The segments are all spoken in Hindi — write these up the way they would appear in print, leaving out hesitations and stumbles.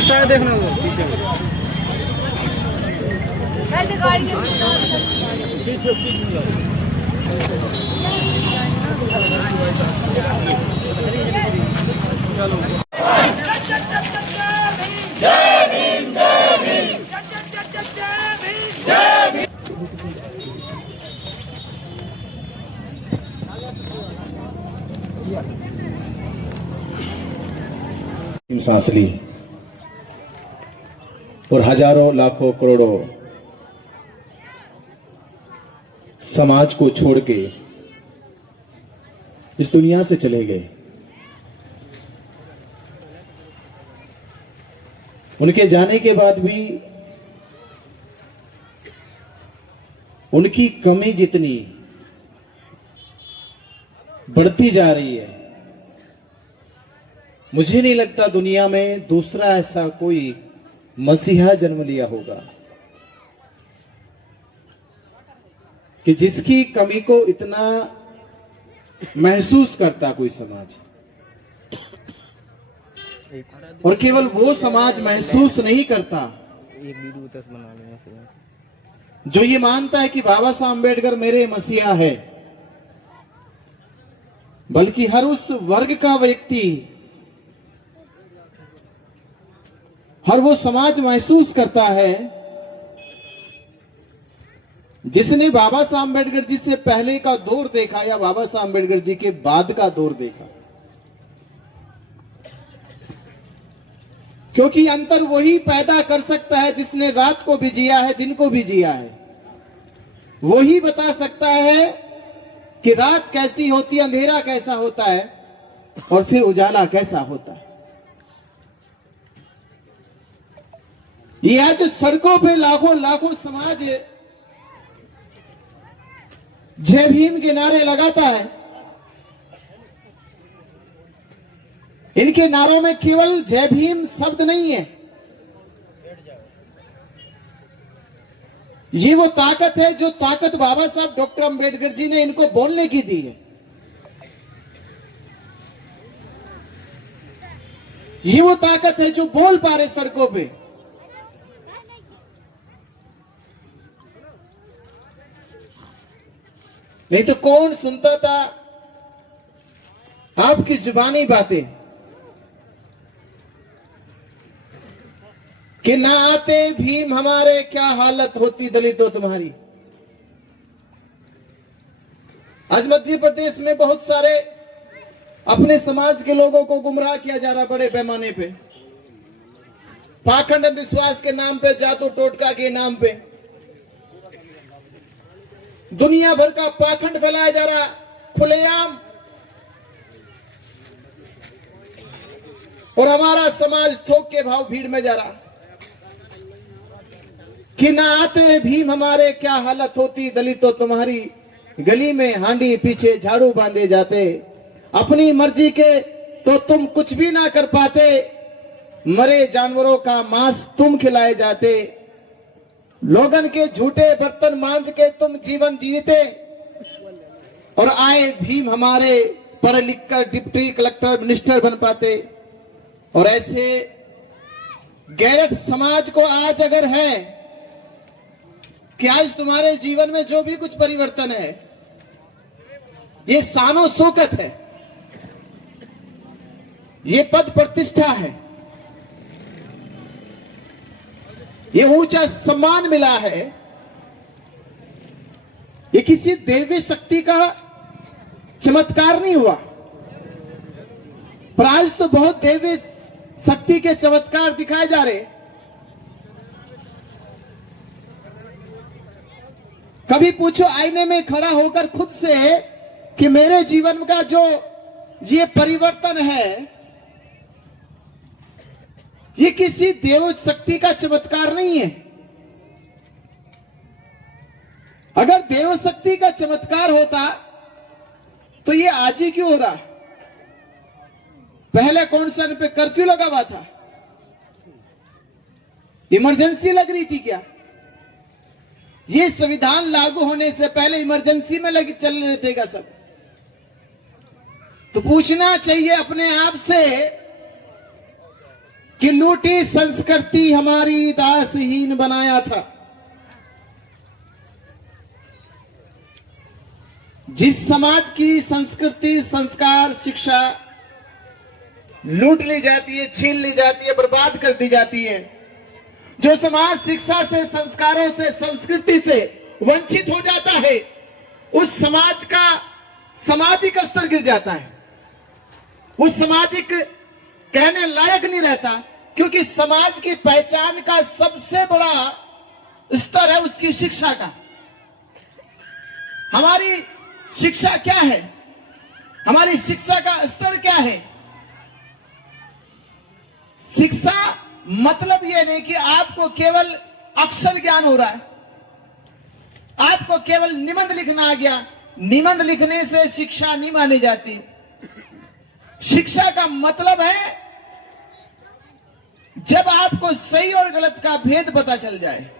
स्टार देखना वो पीछे में। सांस ली और हजारों लाखों करोड़ों समाज को छोड़ के इस दुनिया से चले गए। उनके जाने के बाद भी उनकी कमी जितनी बढ़ती जा रही है, मुझे नहीं लगता दुनिया में दूसरा ऐसा कोई मसीहा जन्म लिया होगा कि जिसकी कमी को इतना महसूस करता कोई समाज। और केवल वो समाज महसूस नहीं करता जो ये मानता है कि बाबा साहब अम्बेडकर मेरे मसीहा है, बल्कि हर उस वर्ग का व्यक्ति, हर वो समाज महसूस करता है जिसने बाबा साहब अम्बेडकर जी से पहले का दौर देखा या बाबा साहब अम्बेडकर जी के बाद का दौर देखा। क्योंकि अंतर वही पैदा कर सकता है जिसने रात को भी जिया है, दिन को भी जिया है। वही बता सकता है कि रात कैसी होती है, अंधेरा कैसा होता है और फिर उजाला कैसा होता है। ये आज सड़कों पे लाखों लाखों समाज जय भीम के नारे लगाता है। इनके नारों में केवल जय भीम शब्द नहीं है, ये वो ताकत है जो ताकत बाबा साहब डॉक्टर अंबेडकर जी ने इनको बोलने की दी है। ये वो ताकत है जो बोल पा रहे सड़कों पे। नहीं तो कौन सुनता था आपकी जुबानी बातें कि ना आते भीम हमारे क्या हालत होती दलितों तुम्हारी। आज मध्य प्रदेश में बहुत सारे अपने समाज के लोगों को गुमराह किया जा रहा बड़े पैमाने पे, पाखंड विश्वास के नाम पे, जादू टोटका के नाम पे दुनिया भर का पाखंड फैलाया जा रहा खुलेआम। और हमारा समाज थोक के भाव भीड़ में जा रहा कि ना आते भीम हमारे क्या हालत होती दलितों तुम्हारी। गली में हांडी पीछे झाड़ू बांधे जाते, अपनी मर्जी के तो तुम कुछ भी ना कर पाते। मरे जानवरों का मांस तुम खिलाए जाते, लोगन के झूठे बर्तन मांज के तुम जीवन जीते। और आए भीम हमारे पढ़ लिख कर डिप्टी कलेक्टर मिनिस्टर बन पाते। और ऐसे गैरत समाज को आज अगर है कि आज तुम्हारे जीवन में जो भी कुछ परिवर्तन है ये शानो शौकत है, ये पद प्रतिष्ठा है, ये ऊंचा सम्मान मिला है, ये किसी दैवी शक्ति का चमत्कार नहीं हुआ। पर आज तो बहुत दैवी शक्ति के चमत्कार दिखाए जा रहे। कभी पूछो आईने में खड़ा होकर खुद से कि मेरे जीवन का जो ये परिवर्तन है ये किसी देव शक्ति का चमत्कार नहीं है। अगर देव शक्ति का चमत्कार होता तो ये आज ही क्यों हो रहा? पहले कौन सा पे कर्फ्यू लगा हुआ था? इमरजेंसी लग रही थी क्या? ये संविधान लागू होने से पहले इमरजेंसी में लगी चल रहे थे क्या सब? तो पूछना चाहिए अपने आप से कि लूटी संस्कृति हमारी दासहीन बनाया था। जिस समाज की संस्कृति, संस्कार, शिक्षा लूट ली जाती है, छीन ली जाती है, बर्बाद कर दी जाती है, जो समाज शिक्षा से, संस्कारों से, संस्कृति से वंचित हो जाता है, उस समाज का सामाजिक स्तर गिर जाता है। उस सामाजिक कहने लायक नहीं रहता, क्योंकि समाज की पहचान का सबसे बड़ा स्तर है उसकी शिक्षा का। हमारी शिक्षा क्या है? हमारी शिक्षा का स्तर क्या है? शिक्षा मतलब यह नहीं कि आपको केवल अक्षर ज्ञान हो रहा है, आपको केवल निबंध लिखना आ गया। निबंध लिखने से शिक्षा नहीं मानी जाती। शिक्षा का मतलब है जब आपको सही और गलत का भेद पता चल जाए,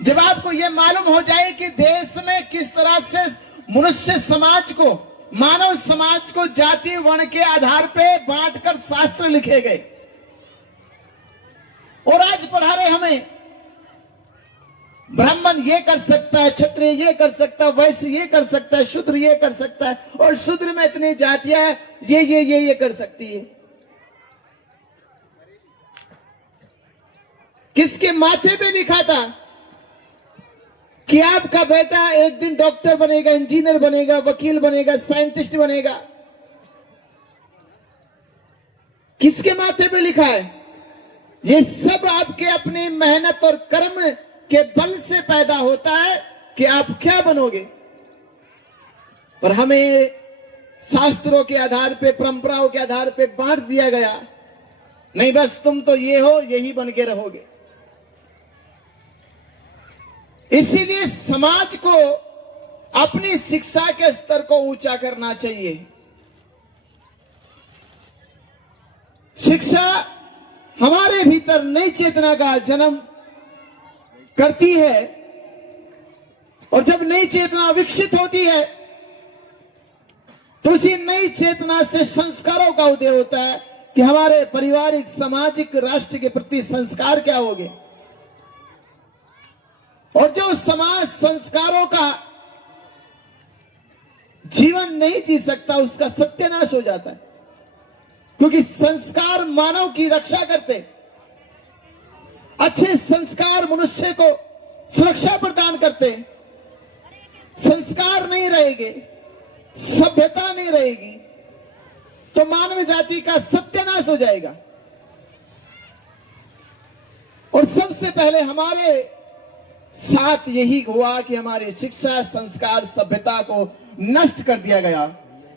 जब आपको यह मालूम हो जाए कि देश में किस तरह से मनुष्य समाज को, मानव समाज को जाति वर्ण के आधार पे बांटकर शास्त्र लिखे गए, और आज पढ़ा रहे हमें ब्राह्मण ये कर सकता है, क्षत्रिय ये कर सकता है, वैश्य ये कर सकता है, शूद्र ये कर सकता है, और शूद्र में इतनी जातियां हैं, ये कर सकती है। किसके माथे पे लिखा था कि आपका बेटा एक दिन डॉक्टर बनेगा, इंजीनियर बनेगा, वकील बनेगा, साइंटिस्ट बनेगा? किसके माथे पे लिखा है? ये सब आपके अपनी मेहनत और कर्म के बल से पैदा होता है कि आप क्या बनोगे। पर हमें शास्त्रों के आधार पे, परंपराओं के आधार पे बांट दिया गया, नहीं बस तुम तो ये हो, यही बन के रहोगे। इसीलिए समाज को अपनी शिक्षा के स्तर को ऊंचा करना चाहिए। शिक्षा हमारे भीतर नई चेतना का जन्म करती है, और जब नई चेतना विकसित होती है तो उसी नई चेतना से संस्कारों का उदय होता है कि हमारे पारिवारिक, सामाजिक, राष्ट्र के प्रति संस्कार क्या होंगे। और जो समाज संस्कारों का जीवन नहीं जी सकता, उसका सत्यानाश हो जाता है, क्योंकि संस्कार मानव की रक्षा करते। अच्छे संस्कार मनुष्य को सुरक्षा प्रदान करते। संस्कार नहीं रहेंगे, सभ्यता नहीं रहेगी, तो मानव जाति का सत्यानाश हो जाएगा। और सबसे पहले हमारे साथ यही हुआ कि हमारी शिक्षा, संस्कार, सभ्यता को नष्ट कर दिया गया,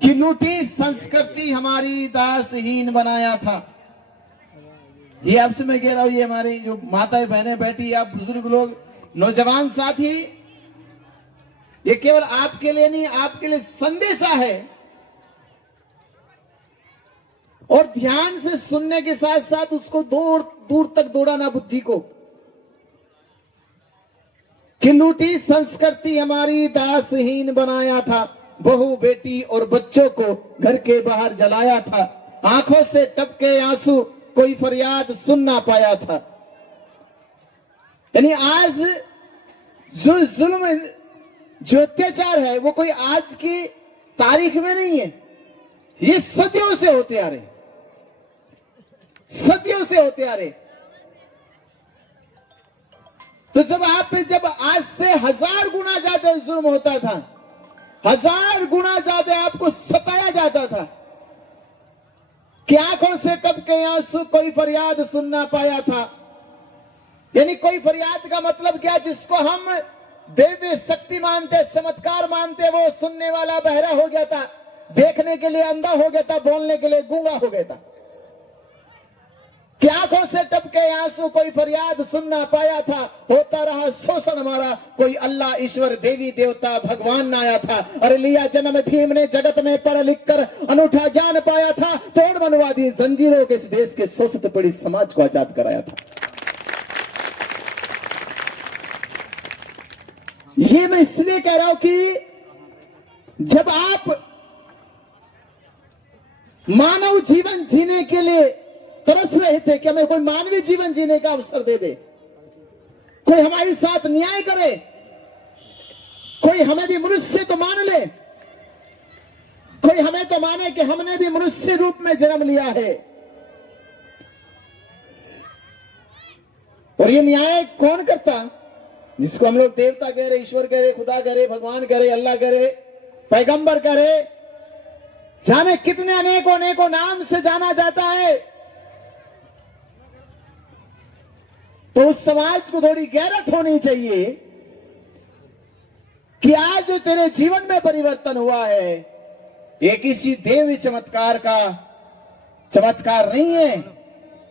कि लूटी संस्कृति हमारी दासहीन बनाया था। ये आपसे मैं कह रहा हूं, ये हमारी जो माताएं बहनें बैठी, आप बुजुर्ग लोग, नौजवान साथी, ये केवल आपके लिए नहीं, आपके लिए संदेशा है। और ध्यान से सुनने के साथ साथ उसको दूर तक दौड़ाना बुद्धि को, कि लूटी संस्कृति हमारी दासहीन बनाया था, बहू बेटी और बच्चों को घर के बाहर जलाया था, आंखों से टपके आंसू, कोई फरियाद सुन ना पाया था। यानी आज जो जुल्म, जो अत्याचार है, वो कोई आज की तारीख में नहीं है, ये सदियों से होते आ रहे, सदियों से होते आ रहे। तो जब आज से 1000 गुना ज्यादा जुल्म होता था, 1000 गुना ज्यादा आपको सताया जाता था, कि आंखों से टपके आंसू, कोई फरियाद सुन ना पाया था। यानी कोई फरियाद का मतलब क्या? जिसको हम दिव्य शक्ति मानते, चमत्कार मानते, वो सुनने वाला बहरा हो गया था, देखने के लिए अंधा हो गया था, बोलने के लिए गूंगा हो गया था। कि आंखों से टपके आंसू, कोई फरियाद सुन ना पाया था, होता रहा शोषण हमारा, कोई अल्लाह, ईश्वर, देवी देवता, भगवान ना आया था। अरे लिया जन्म भीम ने जगत में पढ़ लिख कर अनूठा ज्ञान पाया था, तोड़ मनवादी जंजीरों के इस देश के शोषित पीड़ित समाज को आजाद कराया था। ये मैं इसलिए कह रहा हूं कि जब आप मानव जीवन जीने के लिए तरस रहे थे कि हमें कोई मानवीय जीवन जीने का अवसर दे दे, कोई हमारे साथ न्याय करे, कोई हमें भी मनुष्य तो मान ले, कोई हमें तो माने कि हमने भी मनुष्य रूप में जन्म लिया है। और ये न्याय कौन करता? जिसको हम लोग देवता कह रहे, ईश्वर कह रहे, खुदा कह रहे, भगवान कह रहे, अल्लाह कह रहे, पैगंबर कह रहे, जाने कितने अनेकों अनेकों नाम से जाना जाता है। तो उस समाज को थोड़ी गैरत होनी चाहिए कि आज जो तेरे जीवन में परिवर्तन हुआ है ये किसी देवी चमत्कार का चमत्कार नहीं है,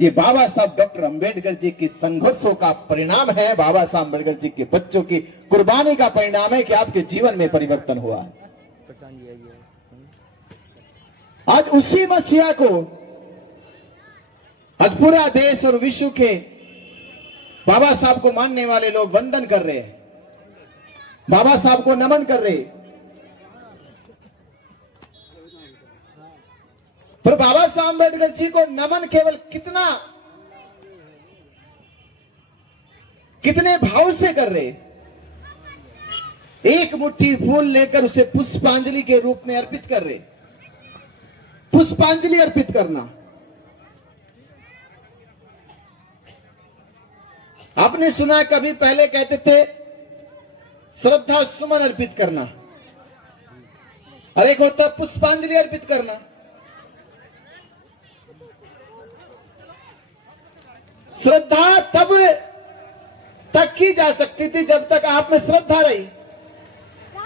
ये बाबा साहब डॉक्टर अंबेडकर जी की संघर्षों का परिणाम है, बाबा साहब अंबेडकर जी के बच्चों की कुर्बानी का परिणाम है कि आपके जीवन में परिवर्तन हुआ है। आज उसी मसीहा को आज पूरा देश और विश्व के बाबा साहब को मानने वाले लोग वंदन कर रहे हैं, बाबा साहब को नमन कर रहे हैं। पर बाबा साहब अम्बेडकर जी को नमन केवल कितने भाव से कर रहे? एक मुट्ठी फूल लेकर उसे पुष्पांजलि के रूप में अर्पित कर रहे। पुष्पांजलि अर्पित करना, आपने सुना कभी पहले कहते थे श्रद्धा सुमन अर्पित करना, और एक होता पुष्पांजलि अर्पित करना। श्रद्धा तब तक की जा सकती थी जब तक आप में श्रद्धा रही।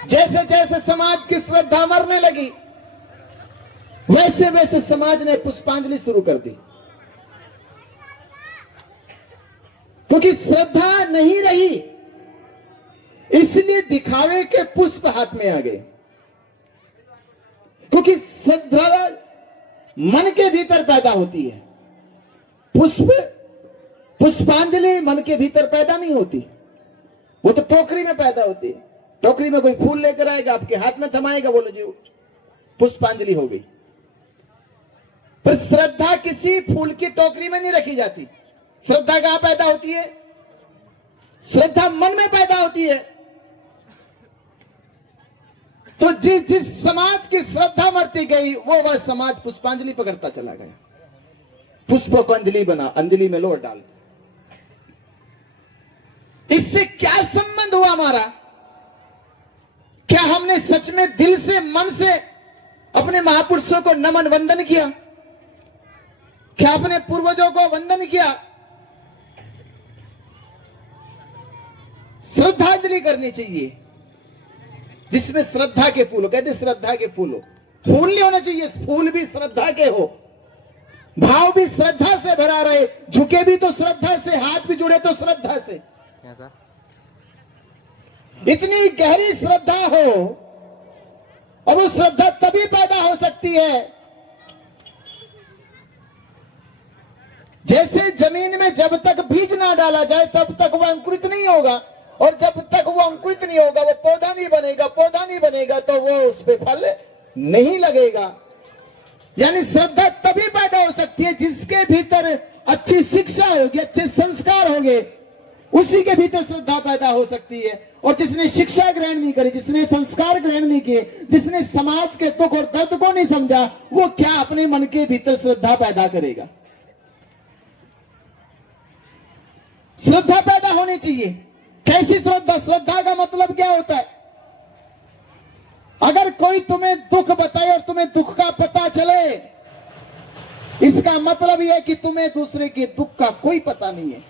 जैसे जैसे समाज की श्रद्धा मरने लगी वैसे वैसे समाज ने पुष्पांजलि शुरू कर दी, क्योंकि श्रद्धा नहीं रही इसलिए दिखावे के पुष्प हाथ में आ गए। क्योंकि श्रद्धा मन के भीतर पैदा होती है, पुष्पांजलि मन के भीतर पैदा नहीं होती, वो तो टोकरी में पैदा होती है। टोकरी में कोई फूल लेकर आएगा, आपके हाथ में थमाएगा, बोलो जी पुष्पांजलि हो गई। पर श्रद्धा किसी फूल की टोकरी में नहीं रखी जाती। श्रद्धा कहां पैदा होती है? श्रद्धा मन में पैदा होती है। तो जिस समाज की श्रद्धा मरती गई वह समाज पुष्पांजलि पकड़ता चला गया। पुष्प को अंजलि बना, अंजलि में लोर डाल। इससे क्या संबंध हुआ हमारा? क्या हमने सच में दिल से मन से अपने महापुरुषों को नमन वंदन किया? क्या अपने पूर्वजों को वंदन किया? श्रद्धांजलि करनी चाहिए जिसमें श्रद्धा के फूल हो। कहते श्रद्धा के फूल हो, फूल नहीं होना चाहिए, फूल भी श्रद्धा के हो, भाव भी श्रद्धा से भरा रहे, झुके भी तो श्रद्धा से, हाथ भी जुड़े तो श्रद्धा से। इतनी गहरी श्रद्धा हो, और वो श्रद्धा तभी पैदा हो सकती है जैसे जमीन में जब तक बीज ना डाला जाए तब तक वह अंकुरित नहीं होगा, और जब तक वो अंकुरित नहीं होगा वो पौधा नहीं बनेगा, पौधा नहीं बनेगा तो वो उस पे फल नहीं लगेगा। यानी श्रद्धा तभी पैदा हो सकती है जिसके भीतर अच्छी शिक्षा होगी, अच्छे संस्कार होंगे, उसी के भीतर श्रद्धा पैदा हो सकती है। और जिसने शिक्षा ग्रहण नहीं करी, जिसने संस्कार ग्रहण नहीं किए, जिसने समाज के दुख और दर्द को नहीं समझा, वो क्या अपने मन के भीतर श्रद्धा पैदा करेगा? श्रद्धा पैदा होनी चाहिए। कैसी श्रद्धा? श्रद्धा का मतलब क्या होता है? अगर कोई तुम्हें दुख बताए और तुम्हें दुख का पता चले, इसका मतलब यह है कि तुम्हें दूसरे के दुख का कोई पता नहीं है।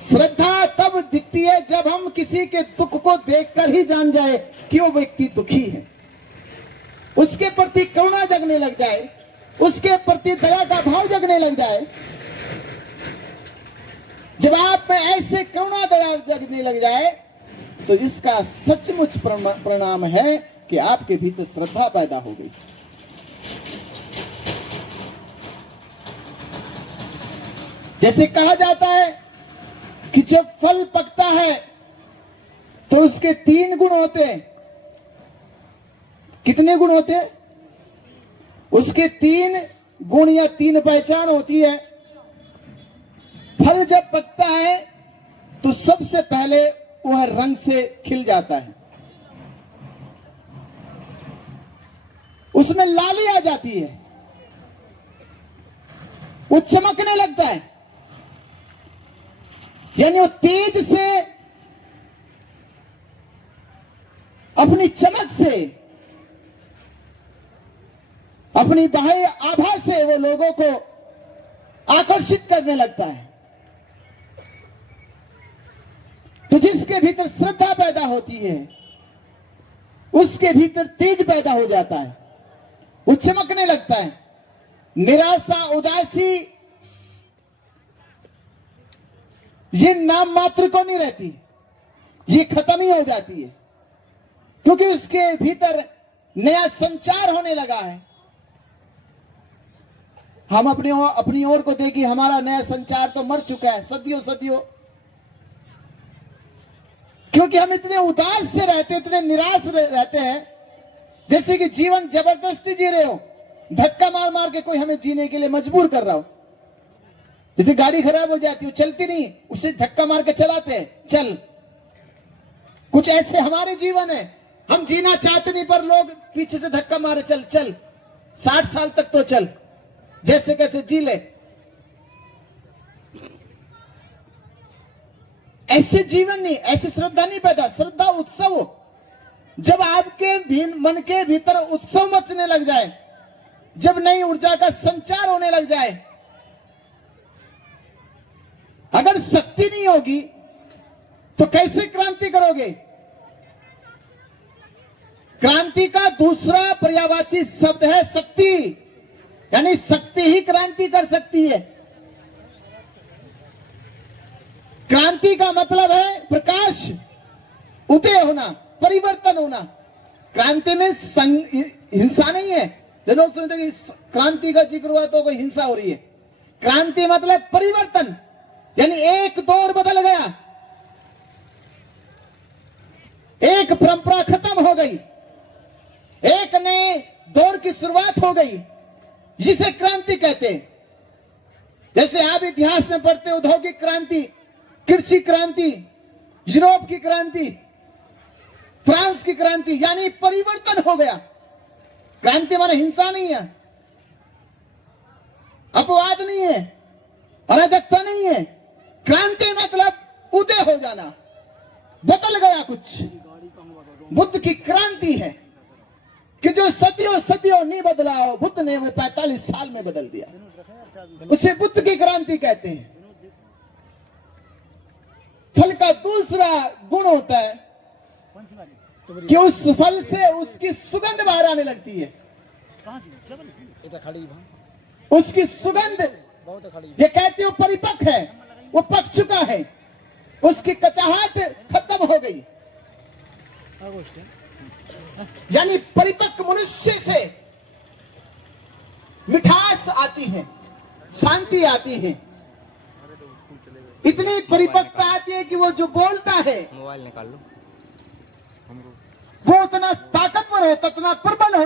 श्रद्धा तब दिखती है जब हम किसी के दुख को देखकर ही जान जाए कि वो व्यक्ति दुखी है, उसके प्रति करुणा जगने लग जाए, उसके प्रति दया का भाव जगने लग जाए। जब आप में ऐसे करुणा दया जगने लग जाए तो इसका सचमुच परिणाम है कि आपके भीतर श्रद्धा पैदा हो गई। जैसे कहा जाता है कि जब फल पकता है तो उसके 3 गुण होते हैं। कितने गुण होते हैं? उसके 3 गुण या 3 पहचान होती है। फल जब पकता है तो सबसे पहले वह रंग से खिल जाता है, उसमें लाली आ जाती है, वो चमकने लगता है, यानी वो तेज से, अपनी चमक से, अपनी बाह्य आभा से वो लोगों को आकर्षित करने लगता है। तो जिसके भीतर श्रद्धा पैदा होती है उसके भीतर तेज पैदा हो जाता है, वो चमकने लगता है। निराशा, उदासी ये नाम मात्र को नहीं रहती, ये खत्म ही हो जाती है, क्योंकि उसके भीतर नया संचार होने लगा है। हम अपनी ओर को देखिए, हमारा नया संचार तो मर चुका है सदियों सदियों, क्योंकि हम इतने उदास से रहते, इतने निराश रहते हैं, जैसे कि जीवन जबरदस्ती जी रहे हो, धक्का मार मार के कोई हमें जीने के लिए मजबूर कर रहा हो। जैसे गाड़ी खराब हो जाती है, चलती नहीं, उसे धक्का मार के चलाते हैं, चल। कुछ ऐसे हमारे जीवन है, हम जीना चाहते नहीं पर लोग पीछे से धक्का मारे, चल चल 60 साल तक तो चल, जैसे कैसे जी ले। ऐसे जीवन नहीं, ऐसे श्रद्धा नहीं पैदा। श्रद्धा उत्सव हो, जब आपके मन के भीतर उत्सव मचने लग जाए, जब नई ऊर्जा का संचार होने लग जाए। अगर शक्ति नहीं होगी तो कैसे क्रांति करोगे? क्रांति का दूसरा पर्यायवाची शब्द है शक्ति, यानी शक्ति ही क्रांति कर सकती है। क्रांति का मतलब है प्रकाश, उदय होना, परिवर्तन होना। क्रांति में हिंसा नहीं है। जो लोग सुनते कि क्रांति का जिक्र हुआ तो कोई हिंसा हो रही है। क्रांति मतलब परिवर्तन, यानी एक दौर बदल गया, एक परंपरा खत्म हो गई, एक नए दौर की शुरुआत हो गई, जिसे क्रांति कहते हैं। जैसे आप इतिहास में पढ़ते, औद्योगिक क्रांति, कृषि क्रांति, यूरोप की क्रांति, फ्रांस की क्रांति, यानी परिवर्तन हो गया। क्रांति माने हिंसा नहीं है, अपवाद नहीं है, अराजकता नहीं है। क्रांति मतलब उदय हो जाना, बदल गया कुछ। बुद्ध की क्रांति है कि जो सदियों सदियों नहीं बदला हो, बुद्ध ने वो 45 साल में बदल दिया, उसे बुद्ध की क्रांति कहते हैं। फल का दूसरा गुण होता है कि उस फल से उसकी सुगंध बाहर आने लगती है। उसकी सुगंध, ये कहते हो परिपक्व है, वो पक चुका है, उसकी कचाहट खत्म हो गई। यानी परिपक्व मनुष्य से मिठास आती है, शांति आती है, इतनी परिपक्वता आती है कि वो जो बोलता है मोबाइल निकाल लो, वो उतना ताकतवर होता, उतना प्रबल होता।